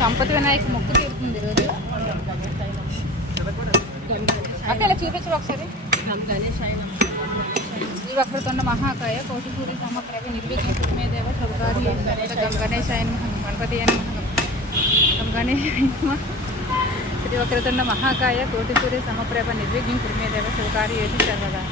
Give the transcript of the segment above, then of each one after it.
సంపతి వినాయక మొక్కు తీరుతుంది ఈరోజు. అక్క ఇలా చూపించు ఒకసారి. ఈ వక్రతుండ మహాకాయ కోటి సూర్య సమప్రభ నిర్విఘ్న కుటుంబేదేవ సర్వకార్య గణేశాయ నమః గణపతి శ్రీ వక్రతుండ మహాకాయ కోటి సూర్య సమప్రభ నిర్విఘ్న కుటుంబేదేవ సర్వకార్య సర్వదా.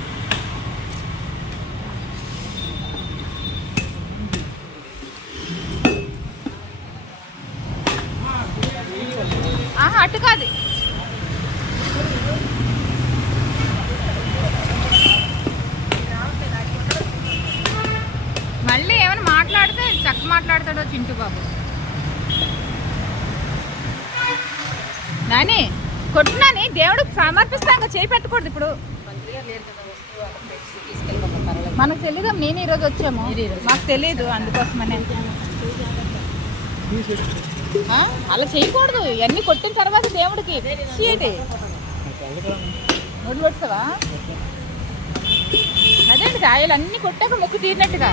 అటు కాదు, మళ్ళీ ఏమైనా మాట్లాడితే చక్క మాట్లాడతాడో చింటూ బాబు. నాని కొట్టునాని దేవుడు సమర్పిస్తాం, చేయి పెట్టకూడదు. ఇప్పుడు మనకు తెలీదు, నేను ఈరోజు వచ్చాము, మాకు తెలీదు, అందుకోసమనే అలా చేయకూడదు. ఇవన్నీ కొట్టిన తర్వాత దేవుడికి ఏంటి నోట్లు కొట్టావా? అదేంటి కాయలు అన్ని కొట్టాక మొక్కు తీరినట్టుగా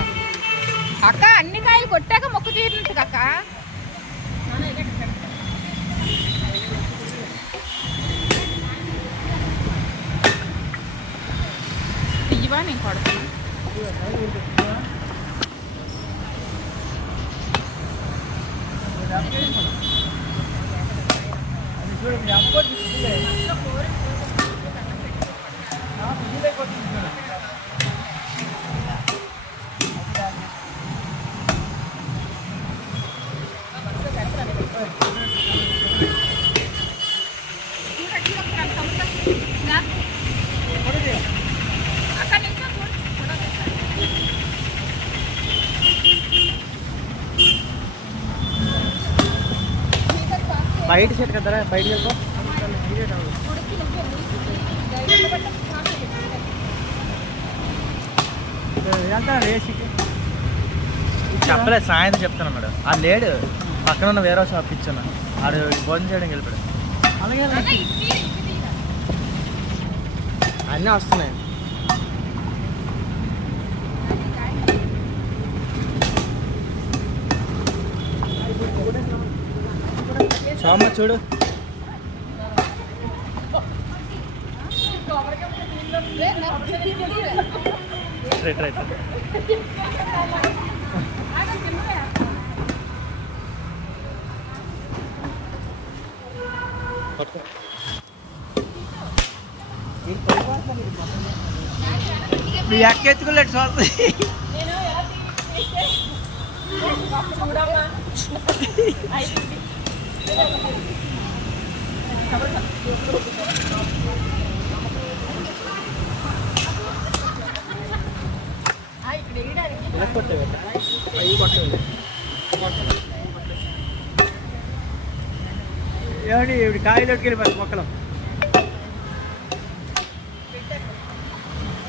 అక్క, అన్ని కాయలు కొట్టాక మొక్కు తీరినట్టుగా అక్క. ఇవా నేను కొడతాను. బయట సెట్ కదా, బయట చెప్పలేదు. సాయంత్రం చెప్తాను మేడం. ఆ లేడు పక్కన ఉన్న వేరే షాప్ ఇచ్చాను, ఆడు భోజనం చేయడానికి వెళ్ళిపోయాడు. అలాగే అన్నీ వస్తున్నాయి. సోమ చూడు, రైట్ రైట్ ఎక్కెత్తుకోలేడు చూస్తుంది. ఏమండి ఇప్పుడు కాయలు వెళ్ళిపోతుంది మొక్కలు.